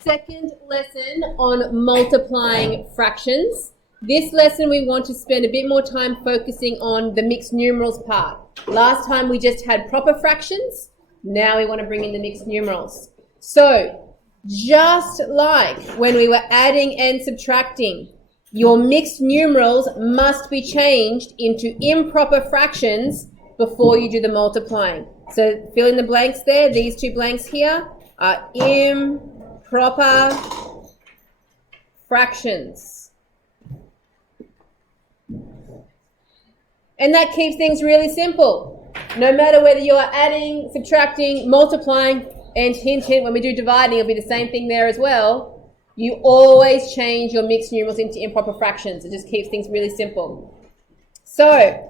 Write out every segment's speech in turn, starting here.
Second lesson on multiplying fractions. This lesson we want to spend a bit more time focusing on the mixed numerals part. Last time we just had proper fractions. Now we want to bring in the mixed numerals. So, just like when we were adding and subtracting, your mixed numerals must be changed into improper fractions before you do the multiplying. So fill in the blanks there. These two blanks here are improper fractions. And that keeps things really simple. No matter whether you are adding, subtracting, multiplying, and hint, hint, when we do dividing, it'll be the same thing there as well. You always change your mixed numerals into improper fractions. It just keeps things really simple. So,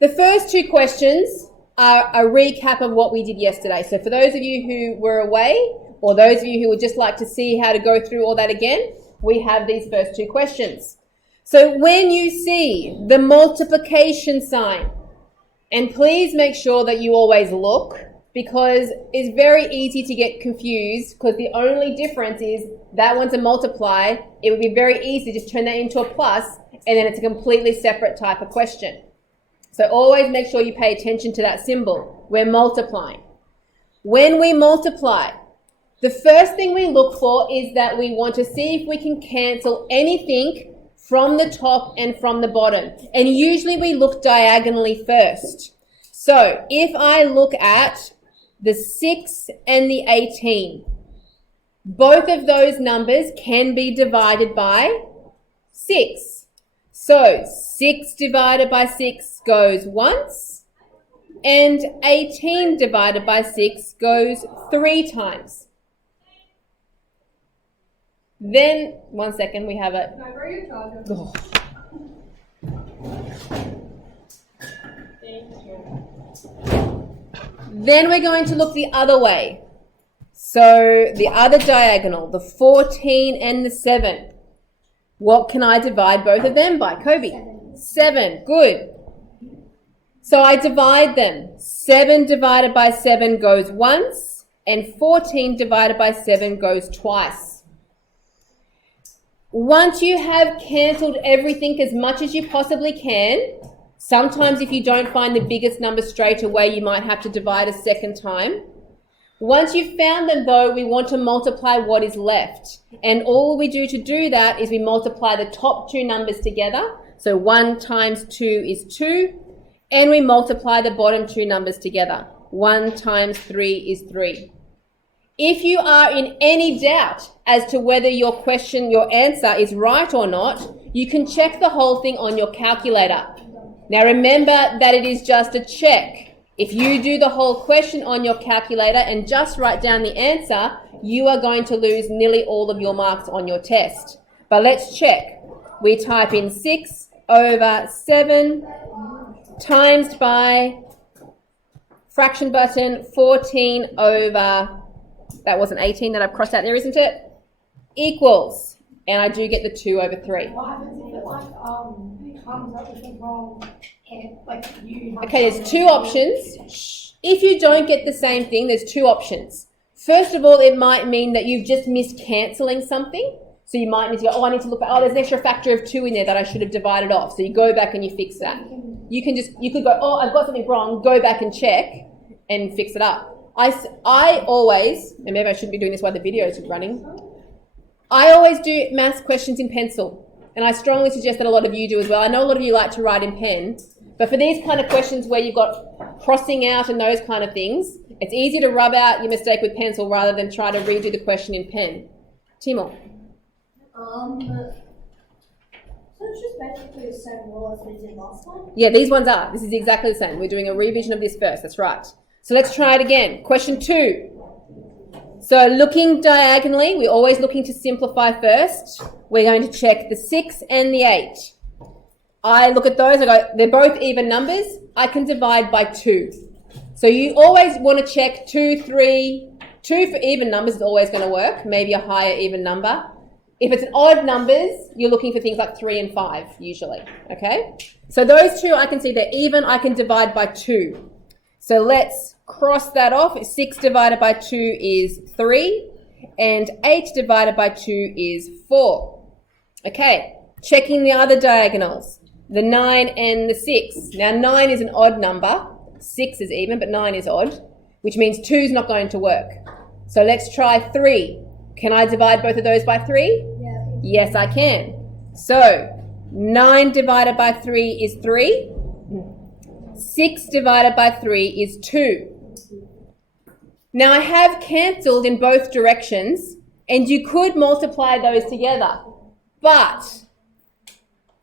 the first two questions are a recap of what we did yesterday. So for those of you who were away, or those of you who would just like to see how to go through all that again, we have these first two questions. So when you see the multiplication sign, and please make sure that you always look, because it's very easy to get confused, because the only difference is that one's a multiply. It would be very easy to just turn that into a plus, and then it's a completely separate type of question. So always make sure you pay attention to that symbol. We're multiplying. When we multiply, the first thing we look for is that we want to see if we can cancel anything from the top and from the bottom. And usually we look diagonally first. So if I look at the 6 and the 18, both of those numbers can be divided by 6. So 6 divided by 6 goes once, and 18 divided by 6 goes 3 times. Then, one second, we have it. Can I borrow your charger? Oh. Thank you. Then we're going to look the other way. So the other diagonal, the 14 and the 7. What can I divide both of them by? Kobe? 7. Good. So I divide them. 7 divided by 7 goes once, and 14 divided by 7 goes twice. Once you have cancelled everything as much as you possibly can, sometimes if you don't find the biggest number straight away, you might have to divide a second time. Once you've found them, though, we want to multiply what is left. And all we do to do that is we multiply the top two numbers together. So 1 times 2 is 2. And we multiply the bottom two numbers together. 1 times 3 is 3. If you are in any doubt as to whether your answer is right or not, you can check the whole thing on your calculator. Now remember that it is just a check. If you do the whole question on your calculator and just write down the answer, you are going to lose nearly all of your marks on your test. But let's check. We type in 6 over 7 times by fraction button 14 over, that wasn't 18 that I've crossed out there, isn't it? Equals, and I do get the 2 over 3. What happens if it comes up with the wrong? Okay, there's two options. If you don't get the same thing, there's two options. First of all, it might mean that you've just missed cancelling something. So you might need to go, I need to look at, there's an extra factor of 2 in there that I should have divided off. So you go back and you fix that. You could go, I've got something wrong, go back and check and fix it up. I always, and maybe I shouldn't be doing this while the video is running, I always do maths questions in pencil. And I strongly suggest that a lot of you do as well. I know a lot of you like to write in pen. But for these kind of questions where you've got crossing out and those kind of things, it's easy to rub out your mistake with pencil rather than try to redo the question in pen. Timo. So it's just basically the same rule as we did last time? Yeah, these ones are. This is exactly the same. We're doing a revision of this first. That's right. So let's try it again. Question 2. So looking diagonally, we're always looking to simplify first. We're going to check the 6 and the 8. I look at those, I go, they're both even numbers. I can divide by 2. So you always want to check 2, 3. 2 for even numbers is always going to work, maybe a higher even number. If it's an odd numbers, you're looking for things like 3 and 5 usually, okay? So those two I can see they're even, I can divide by 2. So let's cross that off. 6 divided by 2 is 3. and 8 divided by 2 is 4. Okay, checking the other diagonals, the 9 and the 6. Now 9 is an odd number, 6 is even, but 9 is odd, which means 2 is not going to work. So let's try 3. Can I divide both of those by 3? Yeah. Yes, I can. So 9 divided by 3 is 3. 6 divided by 3 is 2. Now I have cancelled in both directions, and you could multiply those together. But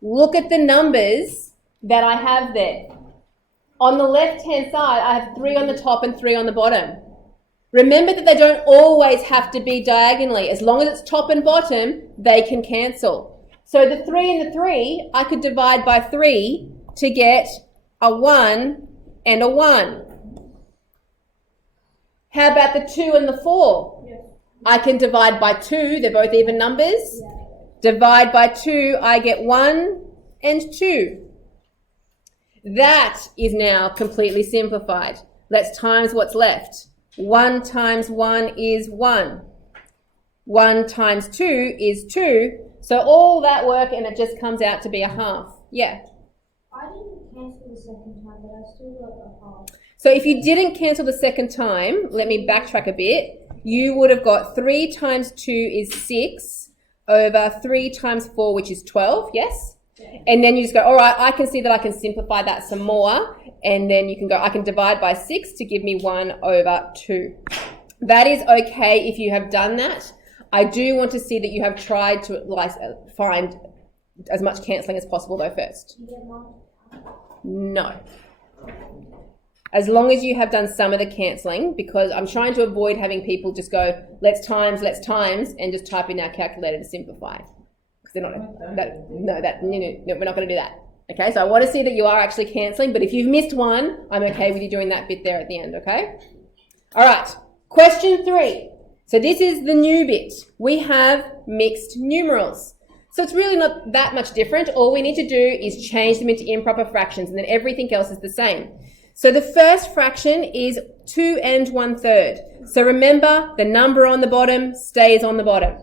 look at the numbers that I have there. On the left-hand side, I have 3 on the top and 3 on the bottom. Remember that they don't always have to be diagonally. As long as it's top and bottom, they can cancel. So the 3 and the 3, I could divide by 3 to get a 1 and a 1. How about the 2 and the 4? Yeah. I can divide by 2, they're both even numbers. Yeah. Divide by 2, I get 1 and 2. That is now completely simplified. Let's times what's left. 1 times 1 is 1. 1 times 2 is 2. So all that work and it just comes out to be a half. Yeah. I didn't cancel the second time, but I still got a half. So if you didn't cancel the second time, let me backtrack a bit. You would have got 3 times 2 is 6 over 3 times 4, which is 12, yes? Yeah. And then you just go, all right, I can see that I can simplify that some more. And then you can go, I can divide by 6 to give me 1 over 2. That is okay if you have done that. I do want to see that you have tried to find as much cancelling as possible though first. You get mine? No. As long as you have done some of the cancelling, because I'm trying to avoid having people just go, let's times, and just type in our calculator to simplify. Because they're not, we're not going to do that. Okay, so I want to see that you are actually cancelling, but if you've missed one, I'm okay with you doing that bit there at the end, okay? All right, question 3. So this is the new bit. We have mixed numerals. So it's really not that much different. All we need to do is change them into improper fractions, and then everything else is the same. So the first fraction is 2 and 1/3. So remember, the number on the bottom stays on the bottom.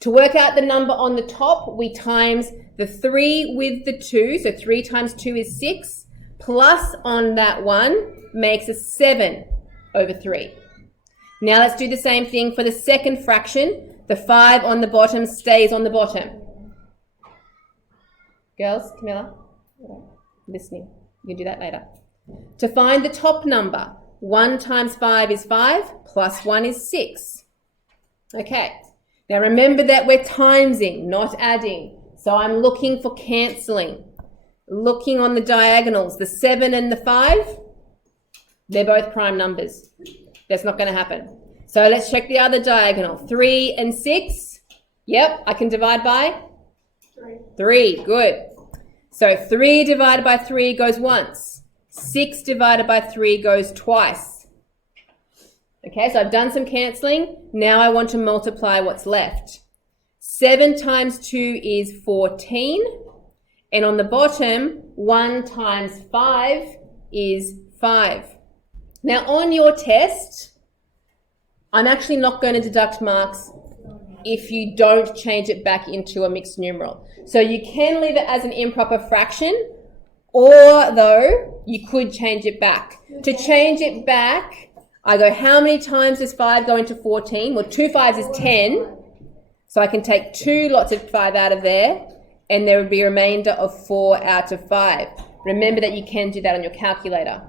To work out the number on the top, we times the 3 with the 2. So 3 times 2 is 6. Plus on that 1 makes us 7 over 3. Now let's do the same thing for the second fraction. The 5 on the bottom stays on the bottom. Girls, Camilla, listening. You can do that later. To find the top number, 1 times 5 is 5, plus 1 is 6. Okay, now remember that we're timesing, not adding. So I'm looking for cancelling. Looking on the diagonals, the 7 and the 5, they're both prime numbers. That's not going to happen. So let's check the other diagonal. 3 and 6, yep, I can divide by 3, good. So 3 divided by 3 goes once. 6 divided by 3 goes twice. Okay, so I've done some cancelling. Now I want to multiply what's left. 7 times 2 is 14. And on the bottom, 1 times 5 is 5. Now on your test, I'm actually not going to deduct marks if you don't change it back into a mixed numeral. So you can leave it as an improper fraction, or though you could change it back. To change it back, I go, how many times does 5 go into 14? Well, 2 5s is 10. So I can take 2 lots of 5 out of there, and there would be a remainder of 4 out of 5. Remember that you can do that on your calculator.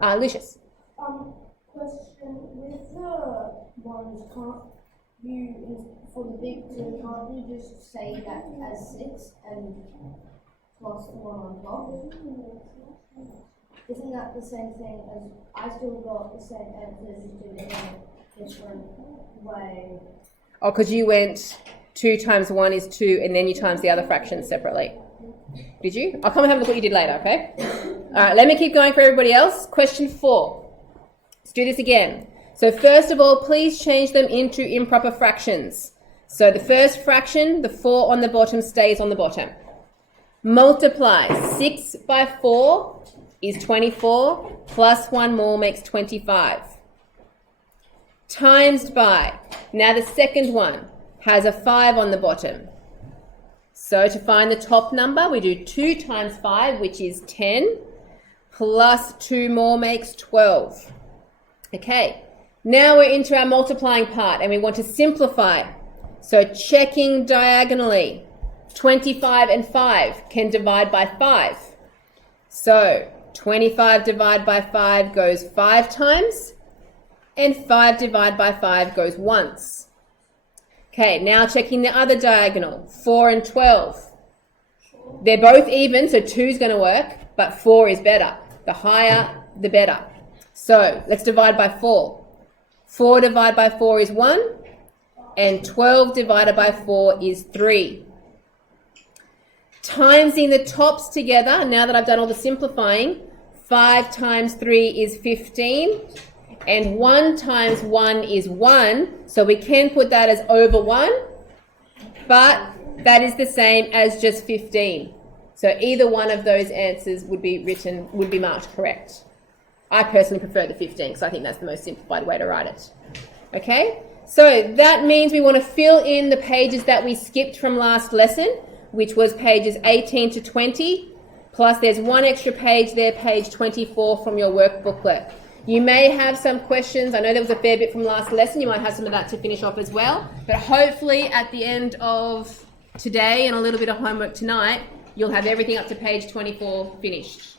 Lucius. Question, with the ones, can't you, for the big two, can't you just say that as 6 and plus the 1 on top? Isn't that the same thing as, I still got the same answer, just did it in a different way? Oh, because you went 2 times 1 is 2, and then you times the other fractions separately. Did you? I'll come and have a look what you did later, okay? All right, let me keep going for everybody else. Question 4. Let's do this again. So first of all, please change them into improper fractions. So the first fraction, the 4 on the bottom stays on the bottom. Multiply 6 by 4 is 24, plus 1 more makes 25. times by. Now the second one has a 5 on the bottom. So to find the top number, we do 2 times 5, which is 10, plus 2 more makes 12. Okay, now we're into our multiplying part and we want to simplify. So checking diagonally, 25 and 5 can divide by 5. So 25 divided by 5 goes 5 times, and 5 divided by 5 goes once. Okay, now checking the other diagonal, 4 and 12. They're both even, so 2 is going to work, but 4 is better. The higher, the better. So let's divide by 4. 4 divided by 4 is 1, and 12 divided by 4 is 3. Timesing the tops together, now that I've done all the simplifying, 5 times 3 is 15, and 1 times 1 is 1, so we can put that as over 1, but that is the same as just 15. So either one of those answers would be marked correct. I personally prefer the 15 because I think that's the most simplified way to write it. Okay, so that means we want to fill in the pages that we skipped from last lesson, which was pages 18 to 20, plus there's one extra page there, page 24 from your work booklet. You may have some questions. I know there was a fair bit from last lesson. You might have some of that to finish off as well. But hopefully at the end of today and a little bit of homework tonight, you'll have everything up to page 24 finished.